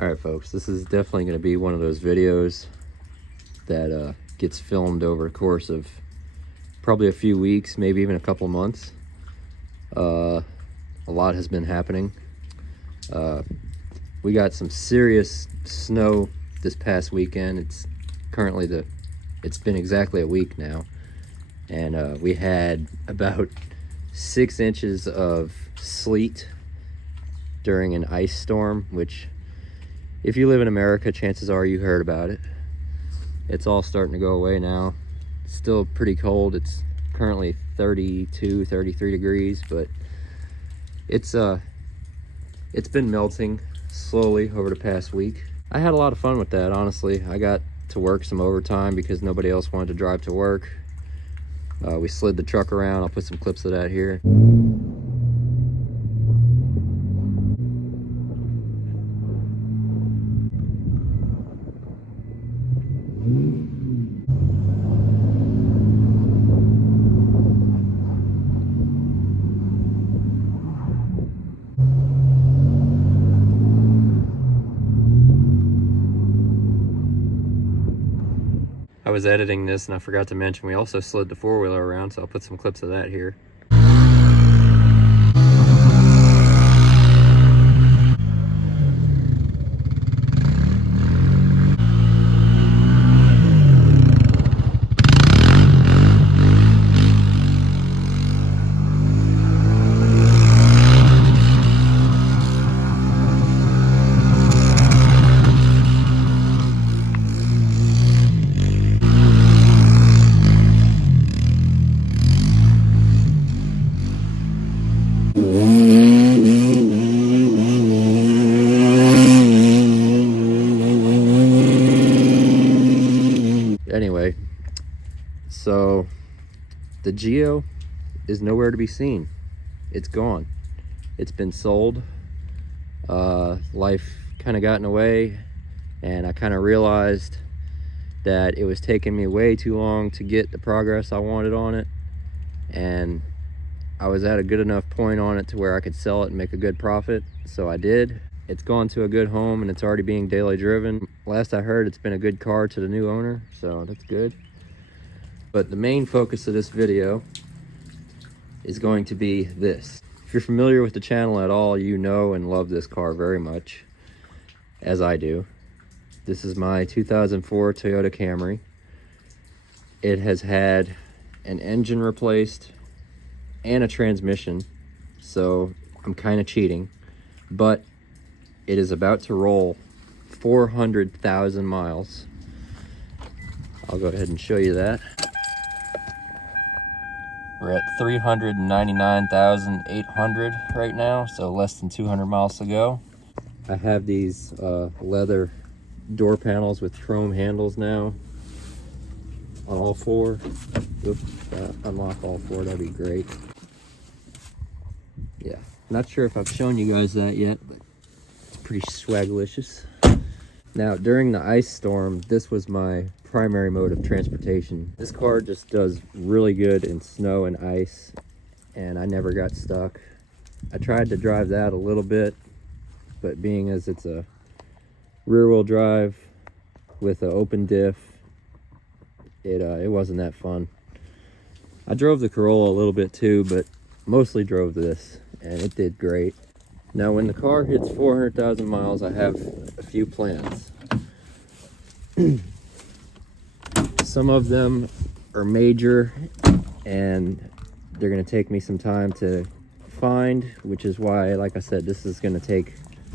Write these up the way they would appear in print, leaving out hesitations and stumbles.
All right, folks, this is definitely going to be one of those videos that gets filmed over the course of probably a few weeks, maybe even a couple months. A lot has been happening. We got some serious snow this past weekend. It's been exactly a week now, and we had about 6 inches of sleet during an ice storm, which, if you live in America, chances are you heard about it. It's all starting to go away now. It's still pretty cold. It's currently 32, 33 degrees, but it's been melting slowly over the past week. I had a lot of fun with that, honestly. I got to work some overtime because nobody else wanted to drive to work. We slid the truck around. I'll put some clips of that here. I was editing this and I forgot to mention we also slid the four-wheeler around, so I'll put some clips of that here. Anyway, so the Geo is nowhere to be seen. It's gone. It's been sold. Life kind of got in the way, and I kind of realized that it was taking me way too long to get the progress I wanted on it, and I was at a good enough point on it to where I could sell it and make a good profit, so I did. It's gone to a good home and it's already being daily driven. Last I heard, it's been a good car to the new owner, so that's good. But the main focus of this video is going to be this. If you're familiar with the channel at all, you know and love this car very much, as I do. This is my 2004 Toyota Camry. It has had an engine replaced and a transmission, so I'm kind of cheating, but it is about to roll 400,000 miles. I'll go ahead and show you that. We're at 399,800 right now, so less than 200 miles to go. I have these leather door panels with chrome handles now on all four. Oops, unlock all four, that'd be great. Yeah, not sure if I've shown you guys that yet, but pretty swaglicious. Now, during the ice storm, this was my primary mode of transportation. This car just does really good in snow and ice, and I never got stuck. I tried to drive that a little bit, but being as it's a rear-wheel drive with an open diff, it wasn't that fun. I drove the Corolla a little bit too, but mostly drove this, and it did great. Now, when the car hits 400,000 miles, I have a few plans. Some of them are major, and they're going to take me some time to find, which is why, like I said, this is going to take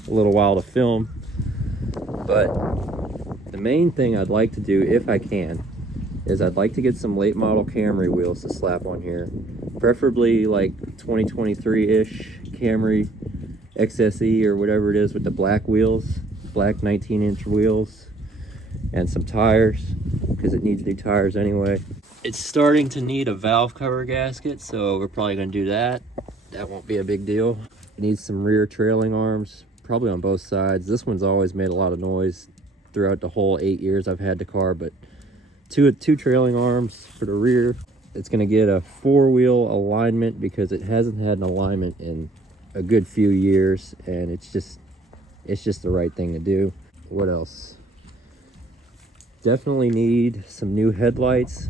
a little while to film. But the main thing I'd like to do, if I can, is I'd like to get some late model Camry wheels to slap on here. Preferably like 2023-ish Camry XSE or whatever it is with the black wheels, black 19-inch wheels, and some tires, because it needs new tires anyway. It's starting to need a valve cover gasket, so we're probably going to do that. That won't be a big deal. It needs some rear trailing arms, probably on both sides. This one's always made a lot of noise throughout the whole 8 years I've had the car, but two trailing arms for the rear. It's going to get a four-wheel alignment because it hasn't had an alignment in a good few years, and it's just it's just the right thing to do. What else? Definitely need some new headlights.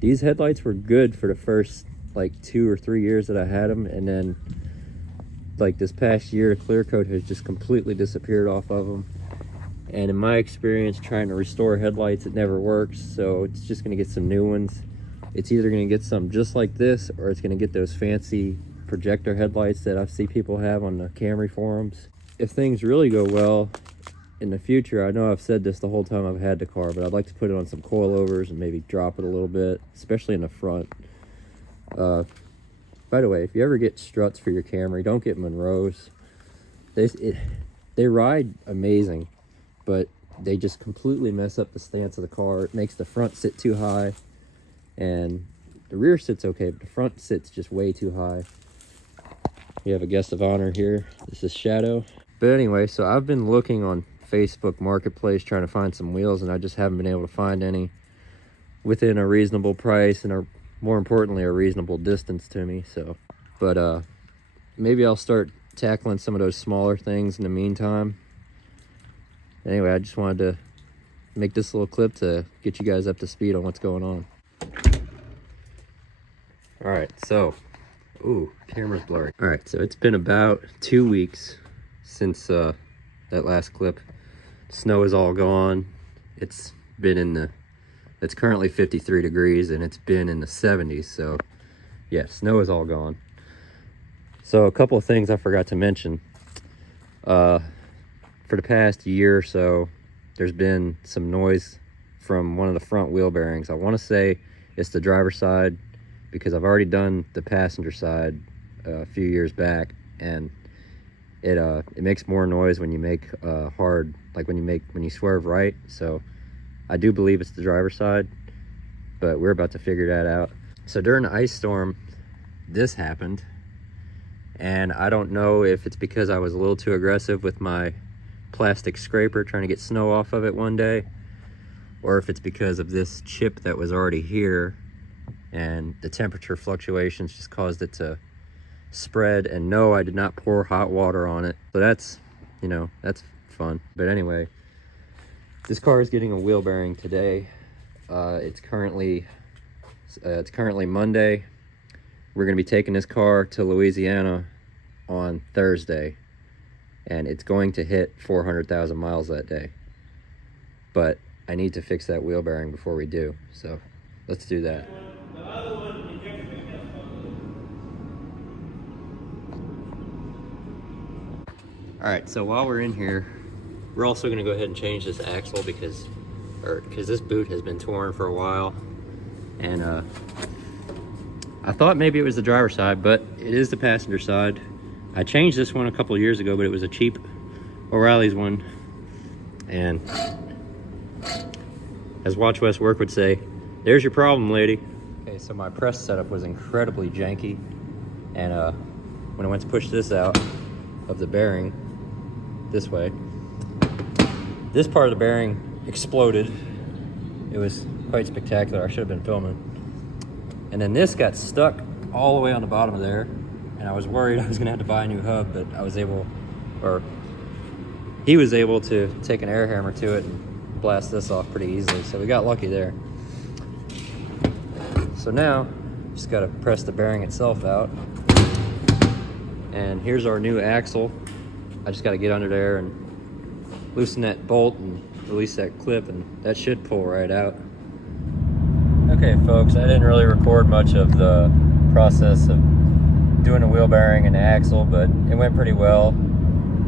These headlights were good for the first like 2 or 3 years that I had them, and then like this past year, the clear coat has just completely disappeared off of them. And in my experience trying to restore headlights, it never works. So it's just gonna get some new ones. It's either gonna get some just like this, or it's gonna get those fancy projector headlights that I see people have on the Camry forums. If things really go well in the future, I know I've said this the whole time I've had the car, but I'd like to put it on some coilovers and maybe drop it a little bit, especially in the front. By the way, if you ever get struts for your Camry, don't get Monroes. They ride amazing, but they just completely mess up the stance of the car. It makes the front sit too high, and the rear sits okay, but the front sits just way too high. We have a guest of honor here. This is Shadow. But anyway, so I've been looking on Facebook Marketplace trying to find some wheels, and I just haven't been able to find any within a reasonable price and more importantly a reasonable distance to me. So but maybe I'll start tackling some of those smaller things in the meantime. Anyway, I just wanted to make this little clip to get you guys up to speed on what's going on. All right, so ooh, camera's blurry. All right, so it's been about 2 weeks since that last clip. Snow is all gone. It's currently 53 degrees and it's been in the 70s. So yeah, snow is all gone. So a couple of things I forgot to mention. For the past year or so, there's been some noise from one of the front wheel bearings. I want to say it's the driver's side, because I've already done the passenger side a few years back, and it makes more noise when you make hard, like when you swerve right. So I do believe it's the driver's side, but we're about to figure that out. So during the ice storm, this happened, and I don't know if it's because I was a little too aggressive with my plastic scraper trying to get snow off of it one day, or if it's because of this chip that was already here and the temperature fluctuations just caused it to spread. And no, I did not pour hot water on it. So that's, you know, that's fun. But anyway, this car is getting a wheel bearing today. It's currently Monday. We're gonna be taking this car to Louisiana on Thursday, and it's going to hit 400,000 miles that day. But I need to fix that wheel bearing before we do. So let's do that. All right, so while we're in here, we're also gonna go ahead and change this axle because this boot has been torn for a while. And I thought maybe it was the driver's side, but it is the passenger side. I changed this one a couple of years ago, but it was a cheap O'Reilly's one. And as Watch West Work would say, there's your problem, lady. Okay, so my press setup was incredibly janky. And when I went to push this out of the bearing this way, this part of the bearing exploded. It was quite spectacular. I should have been filming. And then this got stuck all the way on the bottom of there, and I was worried I was gonna have to buy a new hub, but he was able to take an air hammer to it and blast this off pretty easily, so we got lucky there. So now, just gotta press the bearing itself out. And here's our new axle. I just gotta get under there and loosen that bolt and release that clip, and that should pull right out. Okay folks, I didn't really record much of the process of doing the wheel bearing and the axle, but it went pretty well.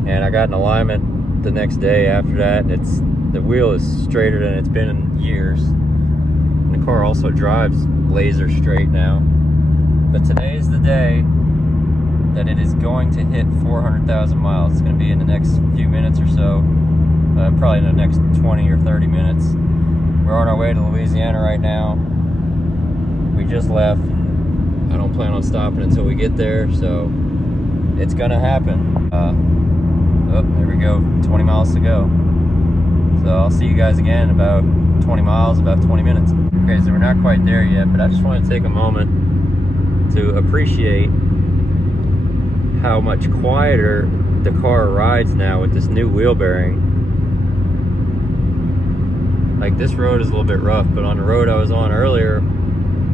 And I got an alignment the next day after that, and the wheel is straighter than it's been in years. And the car also drives laser straight now. But today is the day that it is going to hit 400,000 miles. It's going to be in the next few minutes or so, probably in the next 20 or 30 minutes. We're on our way to Louisiana right now. We just left. I don't plan on stopping until we get there, so it's gonna happen. Oh, there we go, 20 miles to go. So I'll see you guys again in about 20 miles, about 20 minutes. Okay, so we're not quite there yet, but I just want to take a moment to appreciate how much quieter the car rides now with this new wheel bearing. Like, this road is a little bit rough, but on the road I was on earlier,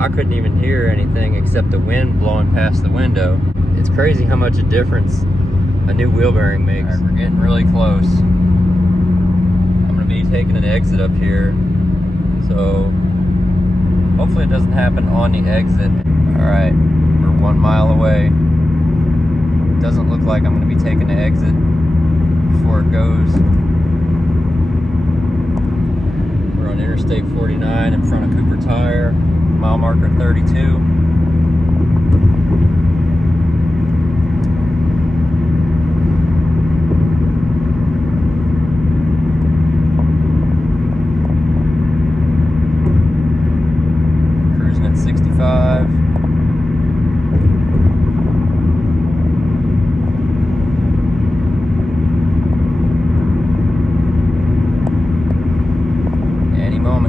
I couldn't even hear anything except the wind blowing past the window. It's crazy how much a difference a new wheel bearing makes. All right, we're getting really close. I'm gonna be taking an exit up here, so hopefully it doesn't happen on the exit. All right, we're 1 mile away. Doesn't look like I'm gonna be taking the exit before it goes. We're on Interstate 49 in front of Cooper Tire, mile marker 32. Cruising at 65.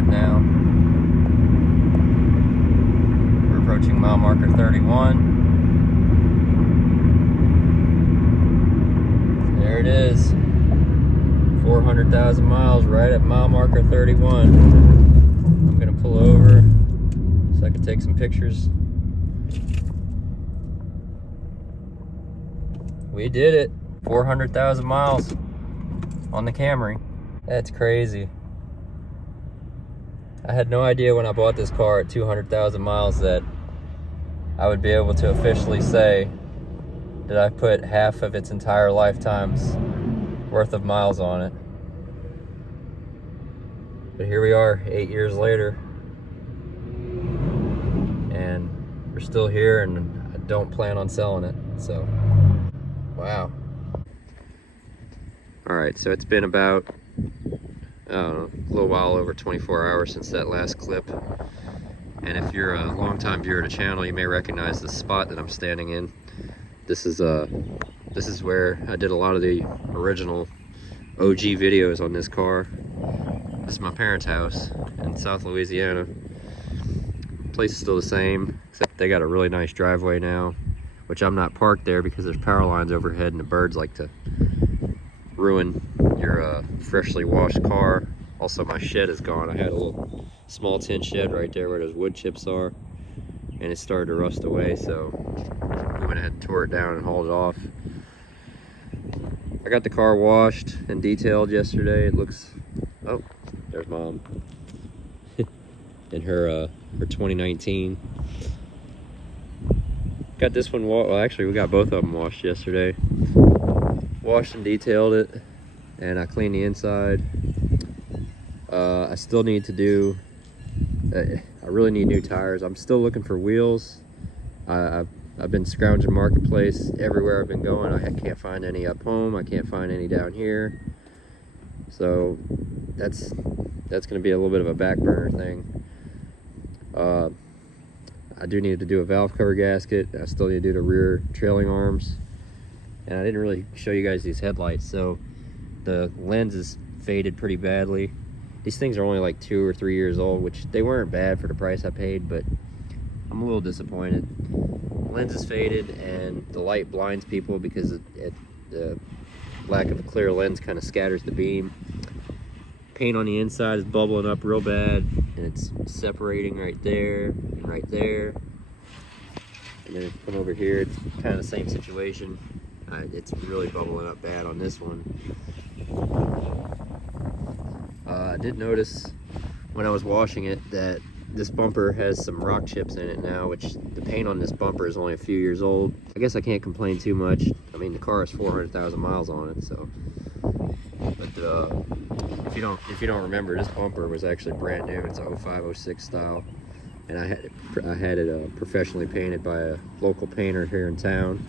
Now we're approaching mile marker 31. There it is, 400,000 miles right at mile marker 31. I'm gonna pull over so I can take some pictures. We did it, 400,000 miles on the Camry. That's crazy. I had no idea when I bought this car at 200,000 miles that I would be able to officially say that I put half of its entire lifetime's worth of miles on it. But here we are, 8 years later, and we're still here, and I don't plan on selling it, so wow. All right, so it's been about, I don't know, a little while over 24 hours since that last clip. And if you're a long-time viewer of the channel, you may recognize the spot that I'm standing in. This is where I did a lot of the original OG videos on this car. This is my parents' house in South Louisiana. Place is still the same, except they got a really nice driveway now, which I'm not parked there because there's power lines overhead and the birds like to ruin your freshly washed car. Also, my shed is gone. I had a little small tin shed right there where those wood chips are, and it started to rust away, so we went ahead and tore it down and hauled it off. I got the car washed and detailed yesterday. It looks, oh, there's Mom in her 2019. Got this one well, actually we got both of them washed yesterday. Washed and detailed it, and I cleaned the inside. I still need to do, I really need new tires. I'm still looking for wheels. I've been scrounging Marketplace everywhere I've been going. I can't find any up home. I can't find any down here. So that's gonna be a little bit of a back burner thing. I do need to do a valve cover gasket. I still need to do the rear trailing arms. And I didn't really show you guys these headlights. So the lens is faded pretty badly. These things are only like 2 or 3 years old, which they weren't bad for the price I paid, but I'm a little disappointed. The lens is faded and the light blinds people because the lack of a clear lens kind of scatters the beam. Paint on the inside is bubbling up real bad, and it's separating right there and right there. And then if you come over here, it's kind of the same situation. It's really bubbling up bad on this one. I did notice when I was washing it that this bumper has some rock chips in it now, which the paint on this bumper is only a few years old. I guess I can't complain too much. I mean, the car has 400,000 miles on it, so. But if you don't remember, this bumper was actually brand new. It's a 05-06 style, and I had it professionally painted by a local painter here in town.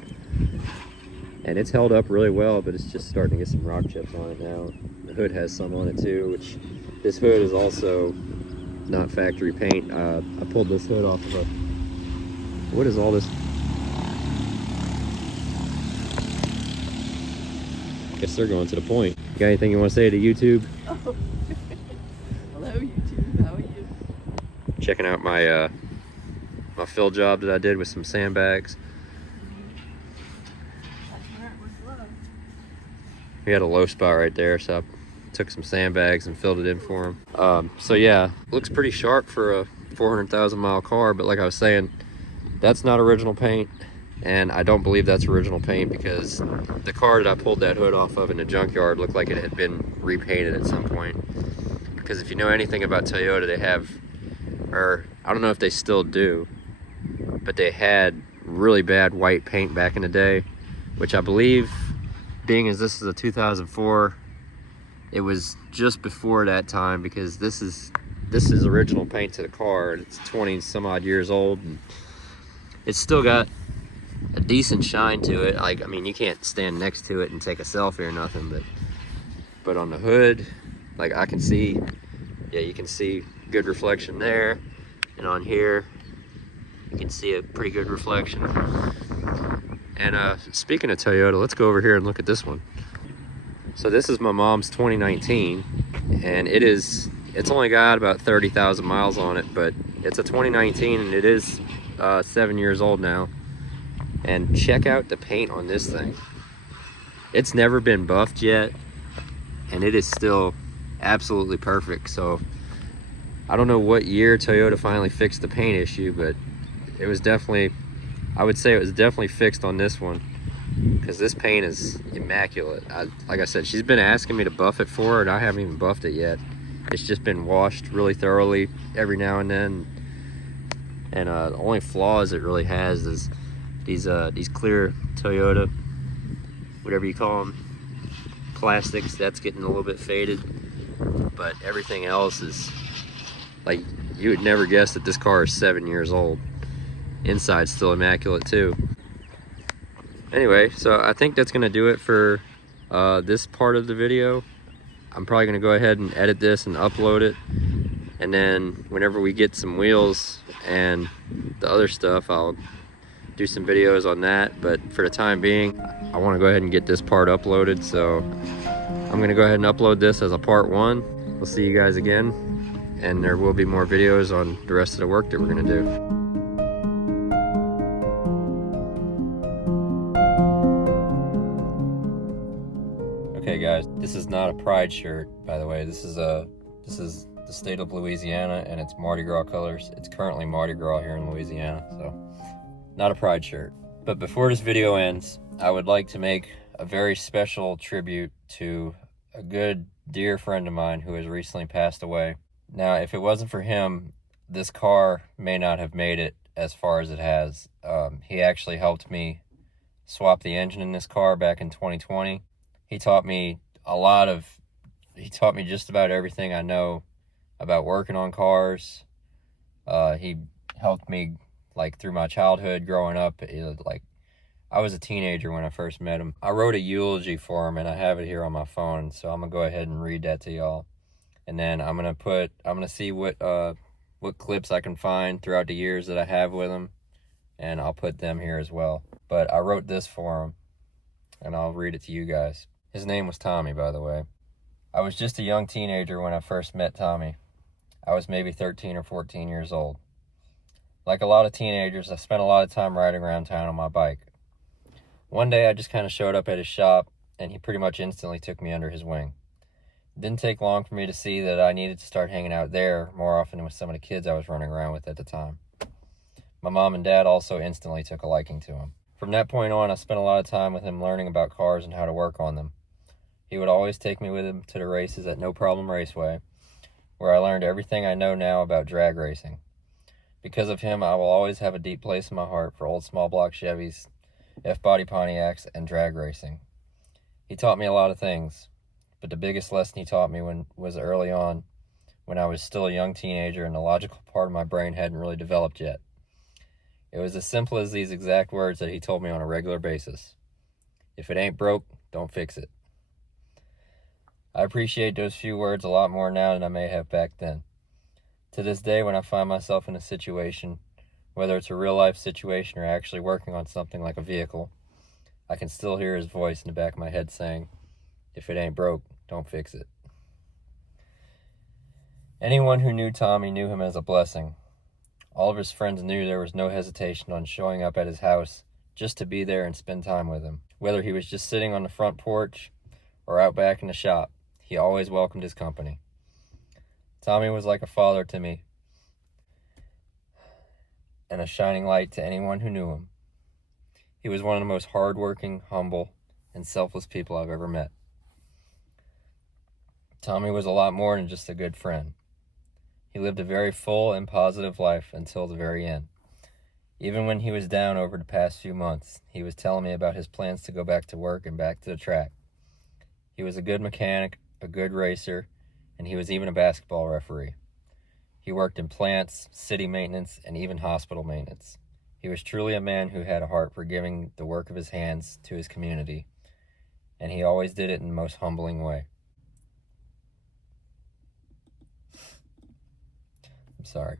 And it's held up really well, but it's just starting to get some rock chips on it now. The hood has some on it too, which this hood is also not factory paint. I pulled this hood off of a, what is all this? Guess they're going to the point. You got anything you want to say to YouTube? Oh. Hello YouTube, how are you? Checking out my my fill job that I did with some sandbags. We had a low spot right there, so I took some sandbags and filled it in for him. So yeah, looks pretty sharp for a 400,000 mile car, but like I was saying, that's not original paint, and I don't believe that's original paint because the car that I pulled that hood off of in the junkyard looked like it had been repainted at some point. Because if you know anything about Toyota, they have, or I don't know if they still do, but they had really bad white paint back in the day, which I believe, being as this is a 2004, it was just before that time, because this is original paint to the car, and it's 20 some odd years old, and it's still got a decent shine to it. Like, I mean, you can't stand next to it and take a selfie or nothing, but on the hood, like, I can see, yeah, you can see good reflection there, and on here you can see a pretty good reflection. And speaking of Toyota, let's go over here and look at this one. So this is my mom's 2019, and it's only got about 30,000 miles on it, but it's a 2019 and it is 7 years old now. And check out the paint on this thing. It's never been buffed yet, and it is still absolutely perfect. So I don't know what year Toyota finally fixed the paint issue, but it was definitely, I would say it was definitely fixed on this one, because this paint is immaculate. Like I said, she's been asking me to buff it for her, and I haven't even buffed it yet. It's just been washed really thoroughly every now and then, and the only flaws it really has is these clear Toyota, whatever you call them, plastics. That's getting a little bit faded, but everything else is, like, you would never guess that this car is 7 years old. Inside's still immaculate too. Anyway, so I think that's gonna do it for this part of the video. I'm probably gonna go ahead and edit this and upload it, and then whenever we get some wheels and the other stuff, I'll do some videos on that. But for the time being, I want to go ahead and get this part uploaded, so I'm gonna go ahead and upload this as a part 1. We'll see you guys again, and there will be more videos on the rest of the work that we're gonna do. Okay guys, this is not a pride shirt, by the way. This is the state of Louisiana, and it's Mardi Gras colors. It's currently Mardi Gras here in Louisiana, so not a pride shirt. But before this video ends, I would like to make a very special tribute to a good, dear friend of mine who has recently passed away. Now, if it wasn't for him, this car may not have made it as far as it has. He actually helped me swap the engine in this car back in 2020. He taught me just about everything I know about working on cars. He helped me, like, through my childhood growing up. Like, I was a teenager when I first met him. I wrote a eulogy for him, and I have it here on my phone, so I'm gonna go ahead and read that to y'all. And then I'm gonna see what clips I can find throughout the years that I have with him, and I'll put them here as well. But I wrote this for him, and I'll read it to you guys. His name was Tommy, by the way. I was just a young teenager when I first met Tommy. I was maybe 13 or 14 years old. Like a lot of teenagers, I spent a lot of time riding around town on my bike. One day I just kind of showed up at his shop, and he pretty much instantly took me under his wing. It didn't take long for me to see that I needed to start hanging out there more often with some of the kids I was running around with at the time. My mom and dad also instantly took a liking to him. From that point on, I spent a lot of time with him learning about cars and how to work on them. He would always take me with him to the races at No Problem Raceway, where I learned everything I know now about drag racing. Because of him, I will always have a deep place in my heart for old small block Chevys, F-body Pontiacs, and drag racing. He taught me a lot of things, but the biggest lesson he taught me was early on, when I was still a young teenager and the logical part of my brain hadn't really developed yet. It was as simple as these exact words that he told me on a regular basis. If it ain't broke, don't fix it. I appreciate those few words a lot more now than I may have back then. To this day, when I find myself in a situation, whether it's a real-life situation or actually working on something like a vehicle, I can still hear his voice in the back of my head saying, if it ain't broke, don't fix it. Anyone who knew Tommy knew him as a blessing. All of his friends knew there was no hesitation on showing up at his house just to be there and spend time with him. Whether he was just sitting on the front porch or out back in the shop, he always welcomed his company. Tommy was like a father to me, and a shining light to anyone who knew him. He was one of the most hardworking, humble, and selfless people I've ever met. Tommy was a lot more than just a good friend. He lived a very full and positive life until the very end. Even when he was down over the past few months, he was telling me about his plans to go back to work and back to the track. He was a good mechanic, a good racer, and he was even a basketball referee. He worked in plants, city maintenance, and even hospital maintenance. He was truly a man who had a heart for giving the work of his hands to his community, and he always did it in the most humbling way. I'm sorry.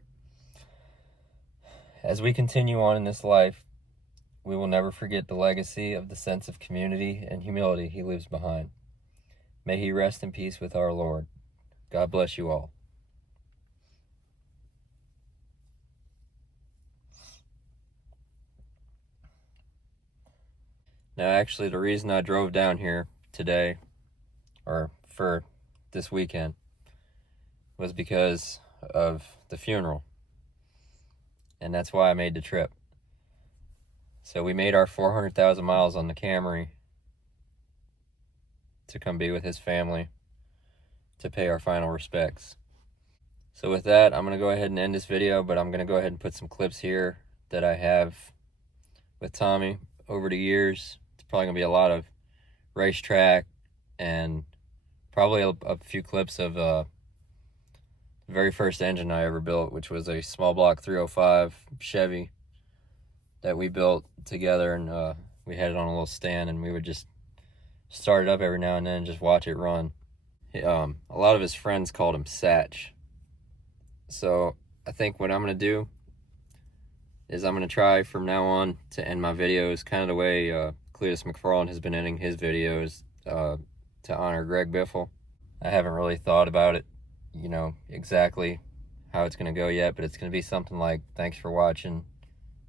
As we continue on in this life, we will never forget the legacy of the sense of community and humility he leaves behind. May he rest in peace with our Lord. God bless you all. Now, actually, the reason I drove down here today, or for this weekend, was because of the funeral. And that's why I made the trip. So we made our 400,000 miles on the Camry to come be with his family, to pay our final respects. So with that, I'm going to go ahead and end this video, but I'm going to go ahead and put some clips here that I have with Tommy over the years. It's probably going to be a lot of racetrack and probably a few clips of the very first engine I ever built, which was a small block 305 Chevy that we built together, and we had it on a little stand, and we would just start it up every now and then and just watch it run. A lot of his friends called him Satch. So I think what I'm going to do is I'm going to try from now on to end my videos kind of the way Cletus McFarland has been ending his videos to honor Greg Biffle. I haven't really thought about it, exactly how it's going to go yet, but it's going to be something like, thanks for watching,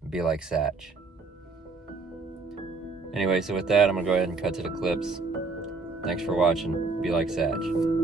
be like Satch. Anyway, so with that, I'm going to go ahead and cut to the clips. Thanks for watching, be like Satch.